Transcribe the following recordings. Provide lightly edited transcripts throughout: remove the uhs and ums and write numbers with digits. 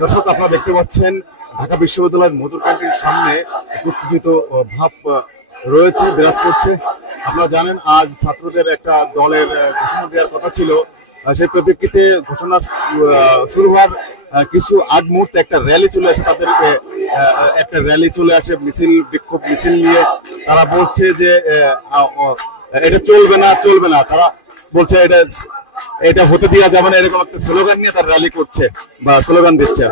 দর্শক, আপনারা দেখতে পাচ্ছেন ঢাকা বিশ্ববিদ্যালয়ের মধুর ক্যান্টিনের সামনে উত্তেজিত ভাব রয়েছে, বিরাজ করছে। আপনারা জানেন আজ ছাত্রদের একটা দলের ঘোষণা দেওয়ার কথা ছিল, সেই পরিপ্রেক্ষিতে ঘোষণা শুরু হওয়ার কিছু আগ মুহূর্তে একটা র্যালি চলে আসে, তাদের একটা র্যালি চলে আসে মিছিল, বিক্ষোভ মিছিল নিয়ে। তারা বলছে যে এটা চলবে না, চলবে না। তারা বলছে এটা হতে দেওয়া যাবে না, এরকম একটা স্লোগান নিয়ে তারা র্যালি করছে বা স্লোগান দিচ্ছে।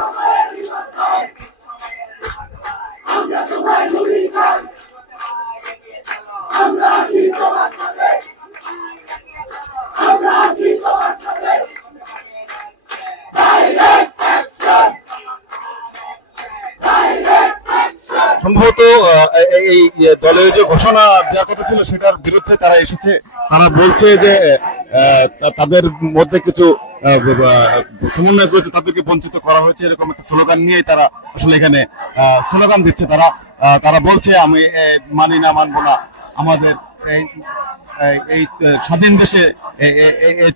সম্ভবত এই দলের যে ঘোষণা দেওয়ার কথা ছিল সেটার বিরুদ্ধে তারা এসেছে। তারা বলছে যে তাদের মধ্যে কিছু সমন্বয় করেছে, তাদেরকে বঞ্চিত করা হয়েছে, এরকম একটা স্লোগান নিয়েই তারা আসলে এখানে স্লোগান দিচ্ছে। তারা বলছে আমি মানি না, মানবো না, আমাদের এই স্বাধীন দেশে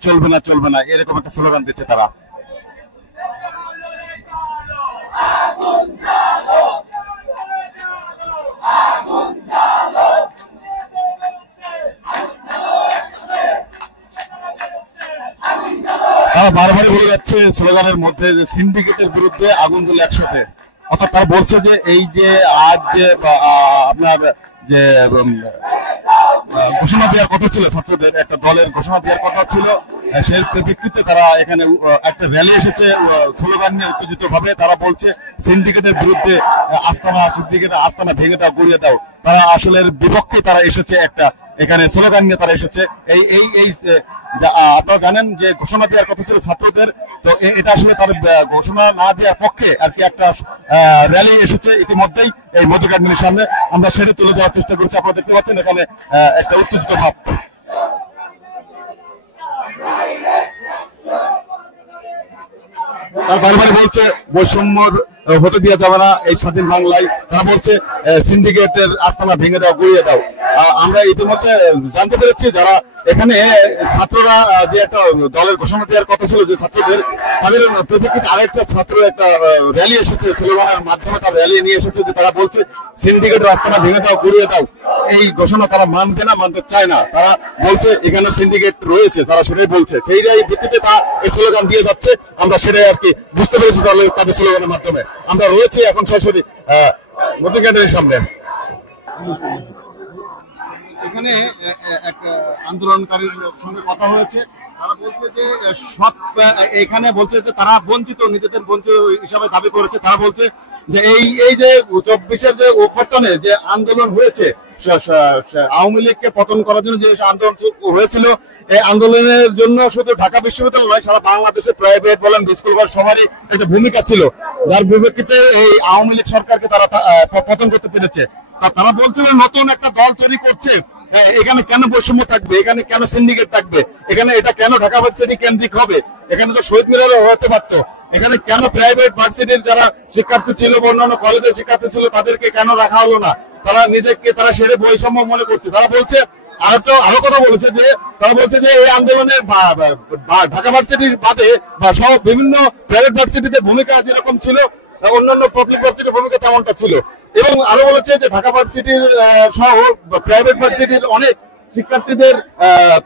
চলবে না, চলবে না, এরকম একটা স্লোগান দিচ্ছে তারা। তারা বারবারই বলে যাচ্ছে স্লোগানের মধ্যে যে সিন্ডিকেটের বিরুদ্ধে আগুন জ্বলে একসাথে। অর্থাৎ তারা বলছে যে এই যে আজ যে আপনার যে ঘোষণা দেওয়ার কথা ছিল, ছাত্রদের একটা দলের ঘোষণা দেওয়ার কথা ছিল, সেই পরিপ্রেক্ষিতে তারা এখানে একটা র্যালি এসেছে স্লোগান নিয়ে উত্তেজিত ভাবে। তারা বলছে সিন্ডিকেটের বিরুদ্ধে সিন্ডিকেটের আস্তানা ভেঙে দাও, গুড়িয়ে দাও। তারা আসলে বিপক্ষে তারা এসেছে, একটা এখানে স্লোগান নিয়ে তারা এসেছে। এই আপনারা জানেন যে ঘোষণা দেওয়ার কথা ছিল ছাত্রদের, তো এটা আসলে তার ঘোষণা না দেওয়ার পক্ষে আর কি একটা র্যালি এসেছে ইতিমধ্যেই এই মধুর ক্যান্টিনের সামনে। আমরা সেটা তুলে দেওয়ার চেষ্টা করছি। আপনারা দেখতে পাচ্ছেন এখানে একটা উত্তেজিত ভাব। তার বারবার বলছে বৈষম্য হতে দেওয়া যাবে না এই স্বাধীন বাংলায়। তারা বলছে সিন্ডিকেটের আস্তানা ভেঙে দাও, গুড়িয়ে দাও। আমরা ইতিমধ্যে জানতে পেরেছি যারা এখানে ছাত্ররা যে একটা দলের ঘোষণা দেওয়ার কথা ছিল যে ছাত্রদের, তাদের পরিপ্রেক্ষিতে আরেকটা ছাত্র একটা র্যালি এসেছে, স্লোগানের মাধ্যমে তারা র্যালি নিয়ে এসেছে যে তারা বলছে সিন্ডিকেটের আস্তানা ভেঙে দাও, গুড়িয়ে দাও। এই ঘোষণা তারা মানবে না, মানতে চায় না। তারা বলছে এখানে সিন্ডিকেট রয়েছে, তারা সেটাই বলছে, সেইটাই ভিত্তিতে তা এই স্লোগান দিয়ে যাচ্ছে। আমরা সেটাই আর কি বুঝতে পেরেছি তাদের স্লোগানের মাধ্যমে। আমরা রয়েছে এখন সরাসরি মধুর ক্যান্টিনের সামনে। এখানে এক আন্দোলনকারীর সঙ্গে কথা হয়েছে। তারা বলছে যে সব এখানে বলছে যে তারা বঞ্চিত, নিজেদের বঞ্চিত হিসাবে দাবি করেছে। তারা বলছে যে এই যে 24-এর যে অভ্যর্থনে যে আন্দোলন হয়েছে, আওয়ামী লীগকে পতন করার জন্য যে আন্দোলন হয়েছিল, এই আন্দোলনের জন্য শুধু ঢাকা বিশ্ববিদ্যালয় নয়, সারা বাংলাদেশে প্রাইভেট বলেন, স্কুল বলেন, সবারই একটা ভূমিকা ছিল, যার পরিপ্রেক্ষিতে এই আওয়ামী লীগ সরকারকে তারা পতন করতে পেরেছে। তারা বলছিল নতুন একটা দল তৈরি করছে, এখানে কেন বৈষম্য থাকবে, এখানে কেন সিন্ডিকেট থাকবে, এখানে এটা কেন ঢাকা ভার্সিটি কেন্দ্রিক হবে, এখানে তো শহীদ মিনারও হতে পারতো, এখানে কেন প্রাইভেট ভার্সিটির যারা শিক্ষার্থী ছিল বা অন্যান্য কলেজের শিক্ষার্থী ছিল তাদেরকে কেন রাখা হলো না। তারা নিজেকে তারা সেরে বৈষম্য মনে করছে। তারা বলছে আরো কথা বলেছে যে তারা বলছে যে এই আন্দোলনের ঢাকা ভার্সিটির বাদে বা সব বিভিন্ন প্রাইভেট ভার্সিটিতে ভূমিকা যেরকম ছিল, অন্যান্য পাবলিক ভার্সিটির ভূমিকা তেমনটা ছিল। এবং আরো বলেছে যে ঢাকা ভার্সিটির সহ প্রাইভেট ভার্সিটির অনেক শিক্ষার্থীদের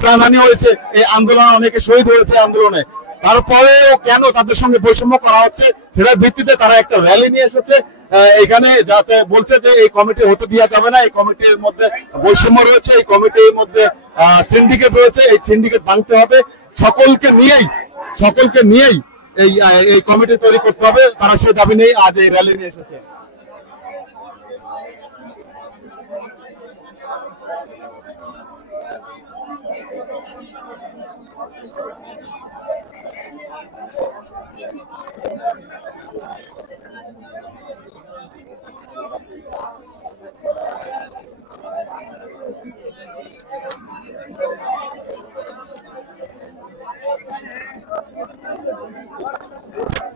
প্রাণহানি হয়েছে এই আন্দোলনে, অনেকে শহীদ হয়েছে আন্দোলনে। তারপরেও কেন তাদের সঙ্গে বৈষম্য করা হচ্ছে সেটার ভিত্তিতে তারা একটা র্যালি নিয়ে এসেছে এখানে, যাতে বলছে যে এই কমিটি হতে দেওয়া যাবে না, এই কমিটির মধ্যে বৈষম্য রয়েছে, এই কমিটির মধ্যে সিন্ডিকেট রয়েছে, এই সিন্ডিকেট ভাঙতে হবে, সকলকে নিয়েই এই কমিটি তৈরি করতে হবে। তারা সেই দাবি নিয়ে আজ এই র্যালি নিয়ে এসেছে।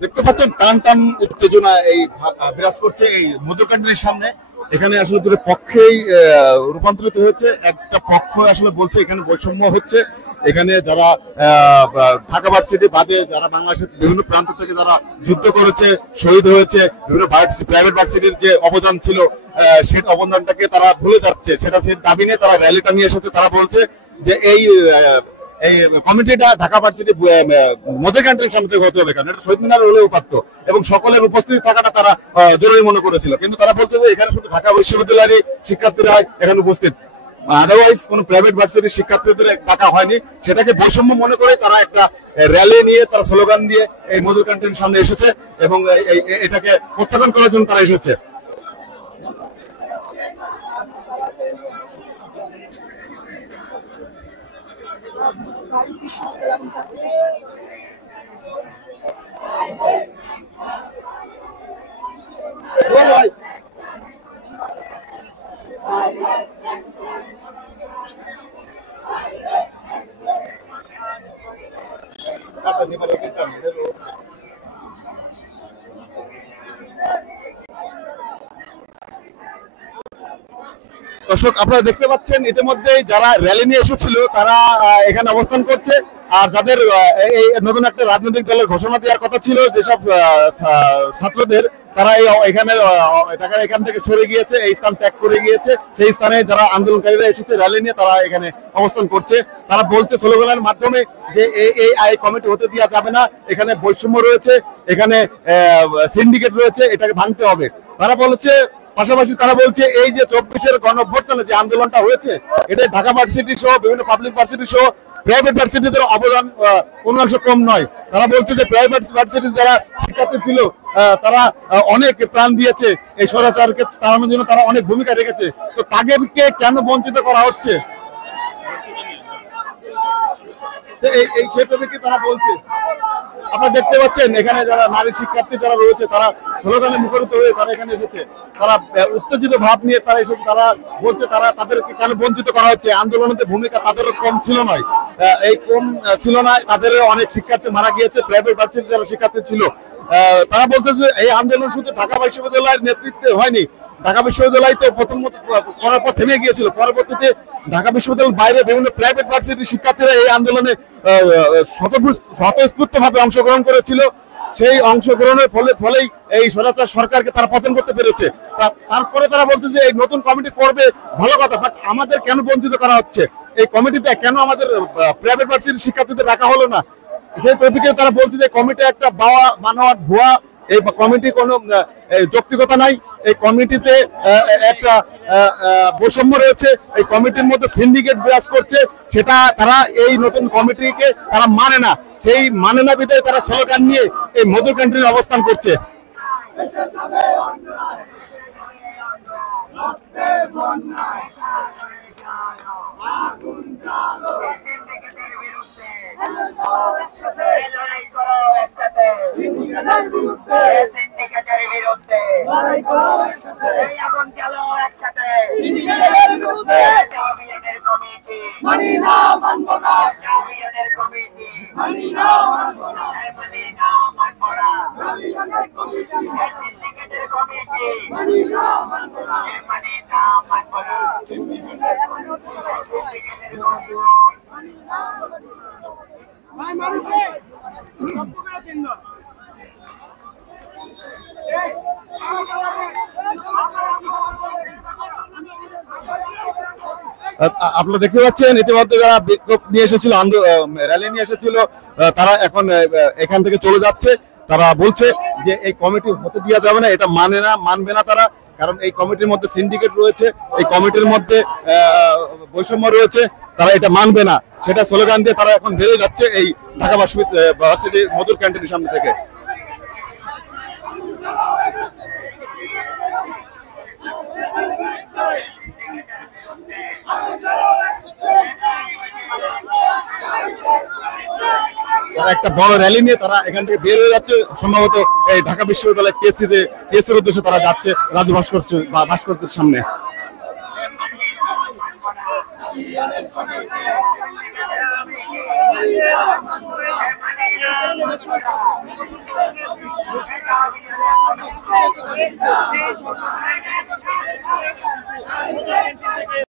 দেখতে পাচ্ছেন টান টান উত্তেজনা এই বিরাজ করছে এই মধুর ক্যান্টিনের সামনে। এখানে আসলে দুটো পক্ষেই রূপান্তরিত হয়েছে। একটা পক্ষ আসলে বলছে এখানে বৈষম্য হচ্ছে, এখানে যারা ঢাকা ভার্সিটি বাদে যারা বাংলাদেশের বিভিন্ন প্রান্ত থেকে যারা যুদ্ধ করেছে, শহীদ হয়েছে, বিভিন্ন প্রাইভেট ভার্সিটির যে অবদান ছিল সেই অবদানটাকে তারা ভুলে যাচ্ছে। সেটা সেই দাবি নিয়ে তারা র্যালিটা নিয়ে এসেছে। তারা বলছে যে এই কমিটিটা ঢাকা ভার্সিটি মধুর ক্যান্টিনের সামনে থেকে হতে হবে, কারণ এটা শহীদ মিনার হলেও পারত এবং সকলের উপস্থিতি থাকাটা তারা জরুরি মনে করেছিল। কিন্তু তারা বলছে যে এখানে শুধু ঢাকা বিশ্ববিদ্যালয়েরই শিক্ষার্থীরা এখানে উপস্থিত, আদারওয়াইজ কোন প্রাইভেট ভার্সিটির শিক্ষার্থীদের টাকা হয়নি। সেটাকে বৈষম্য মনে করে তারা একটা র্যালি নিয়ে তারা স্লোগান দিয়ে এই মধুর ক্যান্টিনের সামনে এসেছে এবং এটাকে প্রত্যাখ্যান করার জন্য তারা এসেছে। দর্শক আপনারা দেখতে পাচ্ছেন ইতিমধ্যে যারা র্যালি নিয়ে এসেছিল তারা এখানে অবস্থান করছে, আর যাদের এই নতুন একটা রাজনৈতিক দলের ঘোষণা দেওয়ার কথা ছিল যেসব ছাত্রদের, তারা এখান থেকে সরে গিয়েছে, এই স্থান ত্যাগ করে গিয়েছে। সেই স্থানে যারা আন্দোলনকারীরা এসেছে র্যালি নিয়ে তারা এখানে অবস্থান করছে। তারা বলছে স্লোগানের মাধ্যমে যে এই কমিটি হতে দেওয়া যাবে না, এখানে বৈষম্য রয়েছে, এখানে সিন্ডিকেট রয়েছে, এটাকে ভাঙতে হবে। তারা বলেছে পাশাপাশি তারা বলছে এই যে 24-এর গণঅভ্যুত্থানে যে আন্দোলনটা হয়েছে এটা ঢাকা ভার্সিটি সহ বিভিন্ন পাবলিক ভার্সিটি সহ প্রাইভেট ভার্সিটিদের অবদান কোনো অংশ কম নয়। তারা বলছে যে প্রাইভেট ভার্সিটির যারা শিক্ষার্থী ছিল তারা অনেক প্রাণ দিয়েছে এই স্বৈরাচারকে তাড়ানোর জন্য, তারা অনেক ভূমিকা রেখেছে। তো তাদেরকে কেন বঞ্চিত করা হচ্ছে এই ক্ষেত্রে তারা বলছে। আপনারা দেখতে পাচ্ছেন এখানে যারা নারী শিক্ষার্থী যারা রয়েছে তারা স্লোগানে মুখরিত হয়ে তারা এখানে এসেছে, তারা উত্তেজিত ভাব নিয়ে তারা এসেছে। তারা বলছে তাদেরকে কেন বঞ্চিত করা হচ্ছে, আন্দোলনের ভূমিকা তাদেরও কম ছিল নয়, এই কম ছিল না, তাদের অনেক শিক্ষার্থী মারা গিয়েছে, প্রাইভেট ভার্সিটি যারা শিক্ষার্থী ছিল। তারা বলতেছে এই আন্দোলন শুধু ঢাকা বিশ্ববিদ্যালয়ের নেতৃত্বে হয়নি, ঢাকা বিশ্ববিদ্যালয় তো প্রথম করার পর থেমে গিয়েছিল, পরবর্তীতে ঢাকা বিশ্ববিদ্যালয়ের বাইরে বিভিন্ন প্রাইভেট ভার্সিটির শিক্ষার্থীরা এই আন্দোলনে স্বতঃস্ফূর্ত ভাবে অংশগ্রহণ করেছিল। সেই অংশগ্রহণের ফলেই এই স্বৈরাচার সরকারকে তারা পতন করতে পেরেছে। তারপরে তারা বলছে যে এই নতুন কমিটি করবে ভালো কথা, বাট আমাদের কেন বঞ্চিত করা হচ্ছে, এই কমিটিতে কেন আমাদের প্রাইভেট ভার্সিটির শিক্ষার্থীদের রাখা হলো না। সেই প্রেক্ষিতে তারা বলছে যে কমিটি একটা বানোয়াট ভুয়া, এই কমিটি কোনো যৌক্তিকতা নাই, এই কমিটিতে একটা বৈষম্য রয়েছে, এই কমিটির মধ্যে সিন্ডিকেট বিরাজ করছে, সেটা তারা এই নতুন কমিটিকে তারা মানে না। সেই মানে না বিধায় তারা স্লোগান নিয়ে এই মধুর ক্যান্টিনে অবস্থান করছে। আপনারা দেখতে পাচ্ছেন ইতিমধ্যে যারা বিক্ষোভ নিয়ে এসেছিল, র্যালি নিয়ে এসেছিল, তারা এখন এখান থেকে চলে যাচ্ছে। তারা বলছে যে এই কমিটি হতে দেওয়া যাবে না, এটা মানবে না তারা, কারণ এই কমিটির মধ্যে সিন্ডিকেট রয়েছে, এই কমিটির মধ্যে বৈষম্য রয়েছে, তারা এটা মানবে না। সেটা স্লোগান দিয়ে তারা এখন বেরিয়ে যাচ্ছে এই ঢাকা ভার্সিটি মধুর ক্যান্টিনের সামনে থেকে। তারা একটা বড় র্যালি নিয়ে তারা এখান থেকে বের হয়ে যাচ্ছে, সম্ভবত এই ঢাকা বিশ্ববিদ্যালয়ের টিএসসির উদ্দেশ্যে তারা যাচ্ছে রাজু ভাস্কর্যের সামনে।